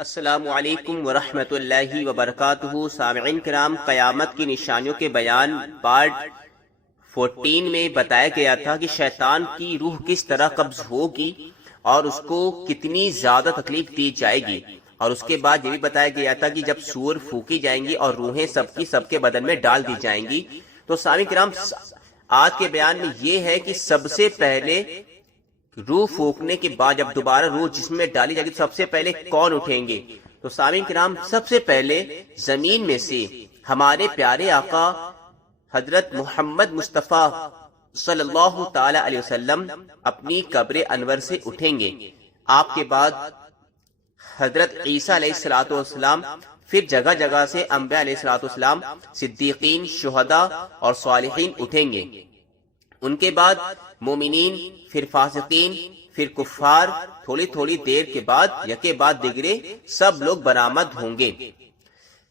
السلام علیکم ورحمۃ اللہ وبرکاتہ۔ سامعین کرام، قیامت کی نشانیوں کے بیان پارٹ 14 میں بتایا گیا تھا کہ شیطان کی روح کس طرح قبض ہوگی اور اس کو کتنی زیادہ تکلیف دی جائے گی، اور اس کے بعد یہ بھی بتایا گیا تھا کہ جب سور پھونکی جائیں گی اور روحیں سب کے بدن میں ڈال دی جائیں گی۔ تو سامعین کرام، آج کے بیان میں یہ ہے کہ سب سے پہلے روح پھونکنے کے بعد جب دوبارہ روح جسم میں ڈالی جائے گی تو سب سے پہلے کون اٹھیں گے؟ تو سامعین کرام، سب سے پہلے زمین میں سے ہمارے پیارے آقا حضرت محمد مصطفیٰ صلی اللہ تعالی علیہ وسلم اپنی قبر انور سے اٹھیں گے۔ آپ کے بعد حضرت عیسیٰ علیہ الصلوۃ والسلام، پھر جگہ جگہ سے انبیاء علیہ الصلوۃ والسلام، صدیقین، شہداء اور صالحین اٹھیں گے۔ ان کے بعد مومنین، پھر فاسقین، پھر کفار، تھوڑی دیر کے بعد یکے بعد دیگرے سب لوگ برآمد ہوں گے۔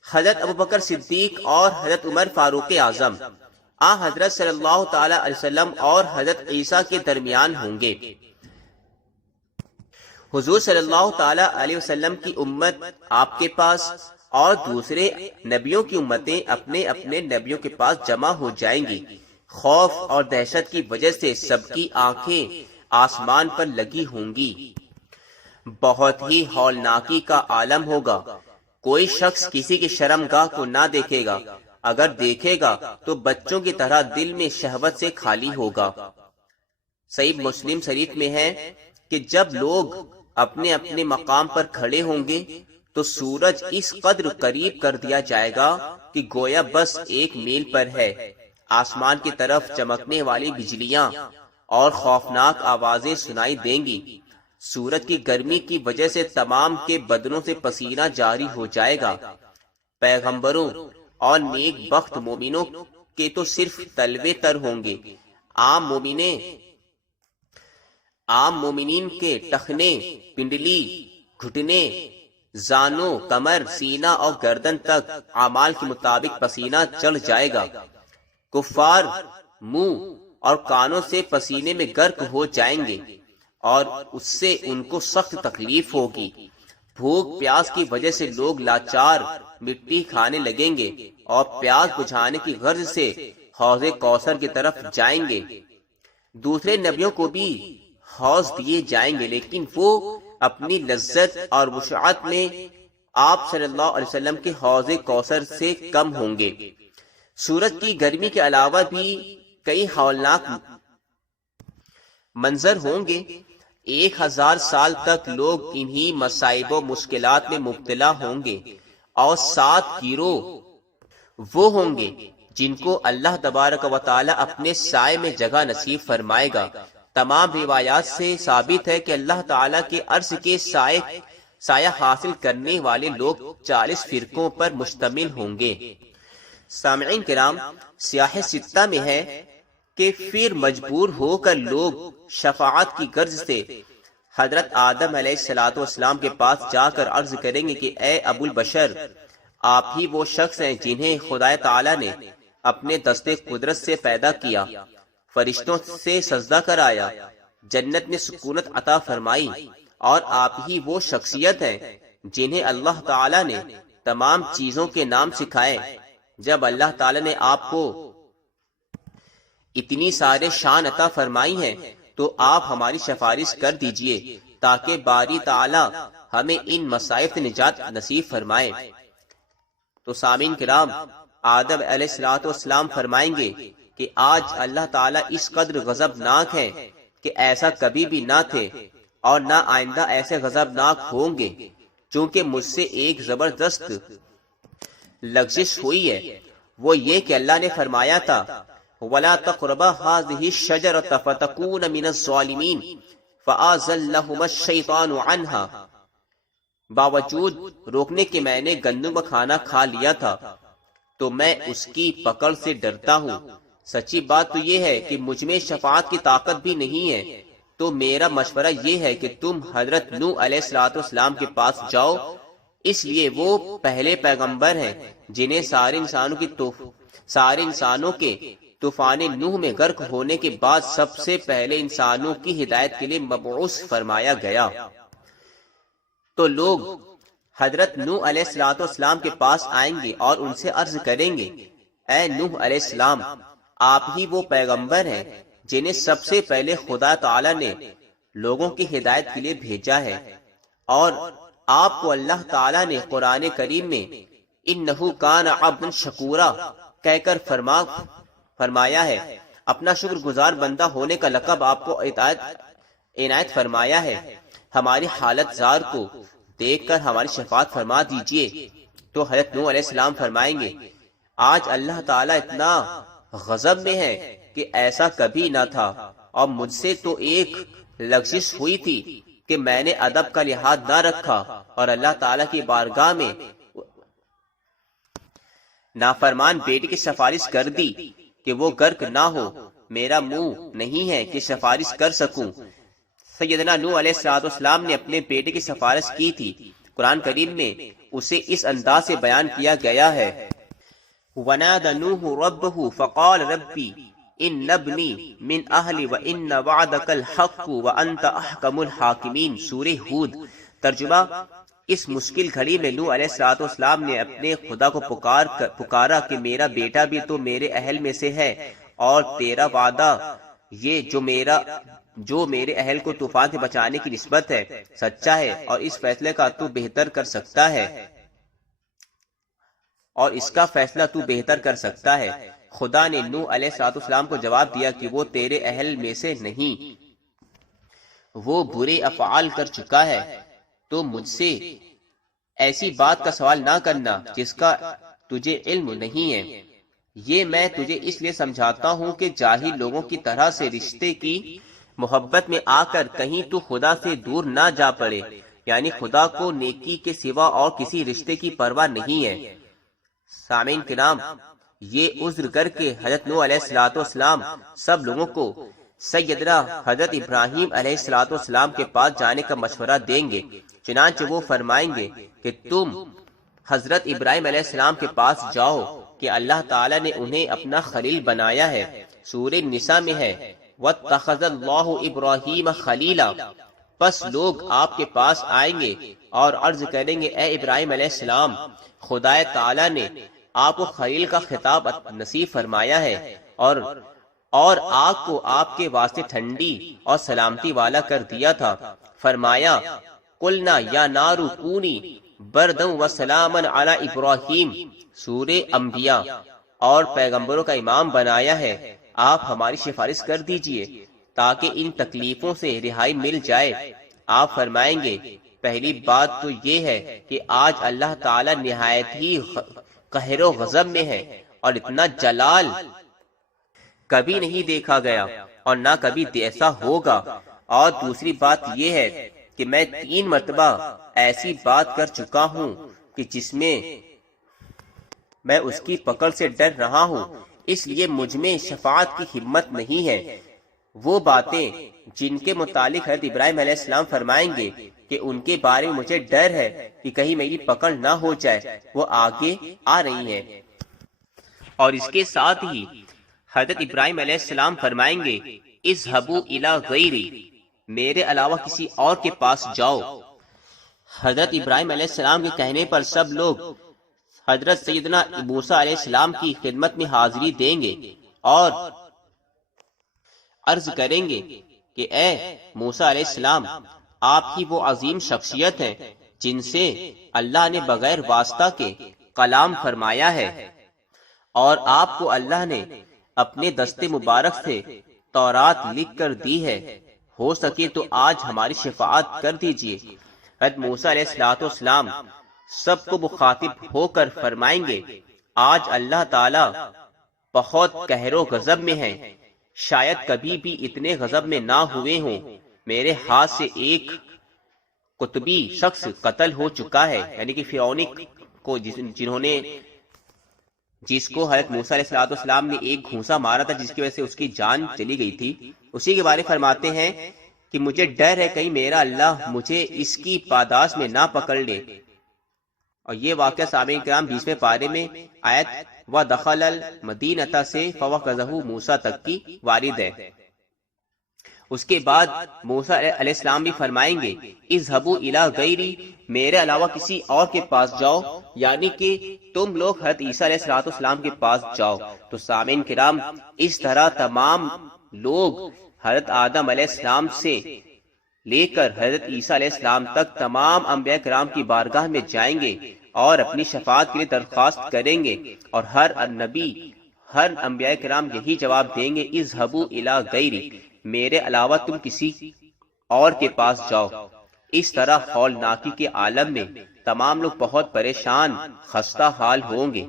حضرت ابوبکر صدیق اور حضرت عمر فاروق اعظم حضرت صلی اللہ تعالی علیہ وسلم اور حضرت عیسیٰ کے درمیان ہوں گے۔ حضور صلی اللہ تعالی علیہ وسلم کی امت آپ کے پاس اور دوسرے نبیوں کی امتیں اپنے اپنے نبیوں کے پاس جمع ہو جائیں گی۔ خوف اور دہشت کی وجہ سے سب کی آنکھیں آسمان پر لگی ہوں گی۔ بہت ہی ہولناکی کا عالم ہوگا۔ کوئی شخص کسی کی شرمگاہ کو نہ دیکھے گا، اگر دیکھے گا تو بچوں کی طرح دل میں شہوت سے خالی ہوگا۔ صحیح مسلم شریف میں ہے کہ جب لوگ اپنے اپنے مقام پر کھڑے ہوں گے تو سورج اس قدر قریب کر دیا جائے گا کہ گویا بس 1 میل پر ہے۔ آسمان کی طرف چمکنے والی بجلیاں اور خوفناک آوازیں سنائی دیں گی۔ سورج کی گرمی کی وجہ سے تمام کے بدنوں سے پسینہ جاری ہو جائے گا۔ پیغمبروں اور نیک بخت مومنوں کے تو صرف تلوے تر ہوں گے۔ عام مومنین کے ٹخنے، پنڈلی، گھٹنے، زانوں، کمر، سینہ اور گردن تک اعمال کے مطابق پسینہ چڑھ جائے گا۔ کفار منہ اور کانوں سے پسینے میں غرق ہو جائیں گے اور اس سے ان کو سخت تکلیف ہوگی۔ بھوک پیاس کی وجہ سے لوگ لاچار مٹی کھانے لگیں گے اور پیاس بجھانے کی غرض سے حوض کوثر کی طرف جائیں گے۔ دوسرے نبیوں کو بھی حوض دیے جائیں گے، لیکن وہ اپنی لذت اور وسعت میں آپ صلی اللہ علیہ وسلم کے حوض کوثر سے کم ہوں گے۔ سورج کی گرمی کے علاوہ بھی کئی ہولناک منظر ہوں گے۔ 1000 سال تک لوگ انہی مصائب و مشکلات میں مبتلا ہوں گے، اور 7 گروہ وہ ہوں گے جن کو اللہ تبارک و تعالی اپنے سائے میں جگہ نصیب فرمائے گا۔ تمام روایات سے ثابت ہے کہ اللہ تعالی کے عرش کے سایہ حاصل کرنے والے لوگ 40 فرقوں پر مشتمل ہوں گے۔ سامعین کرام، سیاہ ستہ میں ہے کہ پھر مجبور ہو کر لوگ شفاعت کی غرض سے حضرت آدم علیہ السلام کے پاس جا کر عرض کریں گے کہ اے ابو البشر، آپ ہی وہ شخص ہیں جنہیں خدا تعالی نے اپنے دست قدرت سے پیدا کیا، فرشتوں سے سجدہ کرایا، جنت میں سکونت عطا فرمائی، اور آپ ہی وہ شخصیت ہیں جنہیں اللہ تعالی نے تمام چیزوں کے نام سکھائے۔ جب اللہ تعالی نے آپ کو اتنی سارے شان عطا فرمائی ہیں تو آپ ہماری سفارش کر دیجئے تاکہ باری تعالی ہمیں ان مصائب سے نجات نصیب فرمائے۔ تو سامعین کرام، آدم علیہ السلام فرمائیں گے کہ آج اللہ تعالی اس قدر غضبناک ہے کہ ایسا کبھی بھی نہ تھے اور نہ آئندہ ایسے غضبناک ہوں گے، چونکہ مجھ سے ایک زبردست لغزش ہوئی ہے۔ وہ یہ کہ اللہ نے فرمایا تھا وَلَا تَقْرَبَا هَٰذِهِ الشَّجَرَةَ فَتَكُونَ مِنَ الظَّالِمِينَ فَأَزَلَّهُمَا الشَّيْطَانُ عَنْهَا۔ باوجود روکنے کے میں نے گندم کا کھانا کھا لیا تھا تو میں اس کی پکڑ سے ڈرتا ہوں۔ سچی بات تو یہ ہے کہ مجھ میں شفاعت کی طاقت بھی نہیں ہے، تو میرا مشورہ یہ ہے کہ تم حضرت نوح علیہ السلام کے پاس جاؤ، اس لیے وہ پہلے پیغمبر ہیں جنہیں سارے انسانوں کے طوفان نوح میں غرق ہونے کے بعد سب سے پہلے انسانوں کی ہدایت کے لیے مبعوث فرمایا گیا۔ تو لوگ حضرت نوح علیہ السلام کے پاس آئیں گے اور ان سے عرض کریں گے، اے نوح علیہ السلام، آپ ہی وہ پیغمبر ہیں جنہیں سب سے پہلے خدا تعالی نے لوگوں کی ہدایت کے لیے بھیجا ہے، اور آپ کو اللہ تعالی نے قرآن کریم میں انہ کان عبدا شکورا کہہ کر فرمایا ہے، اپنا شکر گزار بندہ ہونے کا لقب آپ کو عنایت فرمایا ہے۔ ہماری حالت زار کو دیکھ کر ہماری شفاعت فرما دیجئے۔ تو حضرت نوح علیہ السلام فرمائیں گے، آج اللہ تعالیٰ اتنا غضب میں ہے کہ ایسا کبھی نہ تھا، اور مجھ سے تو ایک لغزش ہوئی تھی کہ میں نے ادب کا لحاظ نہ رکھا اور اللہ تعالیٰ کی بارگاہ میں نافرمان بیٹی کی سفارش کر دی کہ وہ غرق نہ ہو۔ میرا منہ نہیں ہے کہ سفارش کر سکوں۔ سیدنا نوح علیہ السلام نے اپنے بیٹے کی سفارش کی تھی۔ قرآن کریم میں اسے اس انداز سے بیان کیا گیا ہے، وَنَادَ نُوحُ رَبَّهُ فَقَالَ رَبِّ إِنَّ ابْنِي مِنْ أَهْلِي وَإِنَّ وَعْدَكَ الْحَقُّ وَأَنْتَ أَحْكَمُ الْحَاكِمِينَ۔ سورہ ہود۔ ترجمہ، اس مشکل گھڑی میں نوح علیہ السلام نے اپنے خدا کو پکارا کہ میرا بیٹا بھی تو میرے اہل میں سے ہے، اور تیرا وعدہ یہ جو میرے اہل کو طوفان سے بچانے کی نسبت ہے سچا ہے، اور اس فیصلے کا تو بہتر کر سکتا ہے، اور اس کا فیصلہ تو بہتر کر سکتا ہے۔ خدا نے نوح علیہ السلام کو جواب دیا کہ وہ تیرے اہل میں سے نہیں، وہ برے افعال کر چکا ہے، تو مجھ سے ایسی بات کا سوال نہ کرنا جس کا تجھے علم نہیں ہے۔ یہ میں تجھے اس لیے سمجھاتا ہوں کہ جاہل لوگوں کی طرح سے رشتے کی محبت میں آ کر کہیں تو خدا سے دور نہ جا پڑے، یعنی خدا کو نیکی کے سوا اور کسی رشتے کی پرواہ نہیں ہے۔ سامعین کرام، یہ عذر کر کے حضرت نوح علیہ السلام سب لوگوں کو سیدنا حضرت ابراہیم علیہ السلام کے پاس جانے کا مشورہ دیں گے۔ چنانچہ وہ فرمائیں گے کہ تم حضرت ابراہیم علیہ السلام کے پاس جاؤ کہ اللہ تعالیٰ نے انہیں اپنا خلیل بنایا ہے۔ سورہ نساء میں ہے، وَاتَّخَذَ اللَّهُ إِبْرَاهِيمَ خَلِيلًا۔ پس لوگ آپ کے پاس آئیں گے اور عرض کریں گے، اے ابراہیم علیہ السلام، خدا تعالیٰ نے آپ کو خلیل کا خطاب نصیب فرمایا ہے، اور آگ کو آپ کے واسطے ٹھنڈی اور سلامتی والا کر دیا تھا۔ فرمایا، قُلْنَا يَا نَارُ كُونِي بَرْدًا وَسَلَامًا عَلَى إِبْرَاهِيمَ۔ سورہ انبیاء۔ اور پیغمبروں کا امام بنایا ہے، آپ ہماری سفارش کر دیجئے تاکہ ان تکلیفوں سے رہائی مل جائے۔ آپ فرمائیں گے، پہلی بات تو یہ ہے کہ آج اللہ تعالی نہایت ہی قہر و غضب میں ہے، اور اتنا جلال کبھی نہیں دیکھا گیا اور نہ کبھی ایسا ہوگا۔ اور دوسری بات یہ ہے کہ میں 3 مرتبہ ایسی بات کر چکا ہوں کہ جس میں میں اس کی پکڑ سے ڈر رہا ہوں، اس لیے مجھ میں شفاعت کی ہمت نہیں ہے۔ وہ باتیں جن کے متعلق حضرت ابراہیم علیہ السلام فرمائیں گے کہ ان کے بارے میں مجھے ڈر ہے کہ کہیں میری پکڑ نہ ہو جائے، وہ آگے آ رہی ہیں۔ اور اس کے ساتھ ہی حضرت ابراہیم علیہ السلام فرمائیں گے، اذهبوا الى غیری، میرے علاوہ کسی اور کے پاس جاؤ۔ حضرت ابراہیم علیہ السلام کے کہنے پر سب لوگ حضرت سیدنا موسیٰ علیہ السلام کی خدمت میں حاضری دیں گے اور عرض کریں گے کہ اے موسیٰ علیہ السلام، آپ ہی وہ عظیم شخصیت ہیں جن سے اللہ نے بغیر واسطہ کے کلام فرمایا ہے، اور آپ کو اللہ نے اپنے دست مبارک سے تورات لکھ کر دی ہے، ہو سکے تو آج ہماری شفاعت کر دیجئے۔ حضرت موسیٰ علیہ السلام سب کو مخاطب ہو کر فرمائیں گے، آج اللہ تعالی بہت قہر و غضب میں ہیں، شاید کبھی بھی اتنے غضب میں نہ ہوئے ہوں۔ میرے ہاتھ سے ایک قطبی شخص قتل ہو چکا ہے، یعنی کہ فرعون کو جس کو حضرت موسیٰ علیہ السلام نے ایک گھونسا مارا تھا، جس کی وجہ سے اس کی جان چلی گئی تھی، اسی کے بارے فرماتے ہیں کہ مجھے ڈر ہے کہیں میرا اللہ مجھے اس کی پاداش میں نہ پکڑ لے۔ اور یہ واقعہ سامعین کرام 20ویں پارے میں آیت وَدَخَلَ الْمَدِينَةَ سے فَوَقَذَهُ مُوسَیٰ تک کی وارد ہے۔ اس کے بعد موسیٰ علیہ السلام بھی فرمائیں گے اذهبوا الی غیری، میرے علاوہ کسی اور کے پاس جاؤ، یعنی کہ تم لوگ حضرت عیسیٰ علیہ السلام کے پاس جاؤ۔ تو سامعین کرام، اس طرح تمام لوگ حضرت آدم علیہ السلام سے لے کر حضرت عیسیٰ علیہ السلام تک تمام انبیاء کرام کی بارگاہ میں جائیں گے اور اپنی شفاعت کے لیے درخواست کریں گے، اور ہر نبی، ہر انبیاء کرام یہی جواب دیں گے اذهبوا الی غیری، میرے علاوہ تم کسی اور کے پاس جاؤ۔ اس طرح ہولناکی کے عالم میں تمام لوگ بہت پریشان، خستہ حال ہوں گے،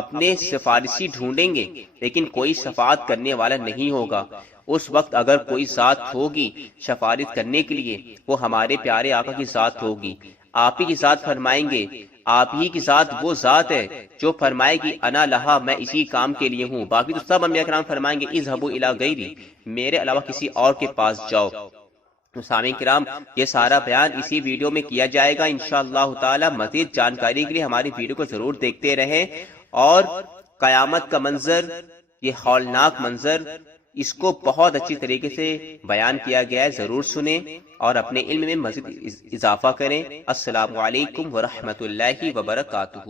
اپنے سفارشی ڈھونڈیں گے لیکن کوئی شفاعت کرنے والا نہیں ہوگا۔ اس وقت اگر کوئی ذات ہوگی شفاعت کرنے کے لیے، وہ ہمارے پیارے آقا کی ذات ہوگی۔ آپ ہی کی ذات فرمائیں گے، آپ ہی کی ذات وہ ذات ہے جو فرمائے گی انا لہا، میں اسی کام کے لیے ہوں۔ باقی تو سب انبیاء کرام فرمائیں گے اذهبوا الی غیری، میرے علاوہ کسی اور کے پاس جاؤ۔ تو سامعین کرام، یہ سارا بیان اسی ویڈیو میں کیا جائے گا انشاءاللہ تعالی۔ مزید جانکاری کے لیے ہماری ویڈیو کو ضرور دیکھتے رہیں، اور قیامت کا منظر، یہ ہولناک منظر، اس کو بہت اچھی طریقے سے بیان کیا گیا ہے، ضرور سنیں اور اپنے علم میں مزید اضافہ کریں۔ السلام علیکم ورحمۃ اللہ وبرکاتہ۔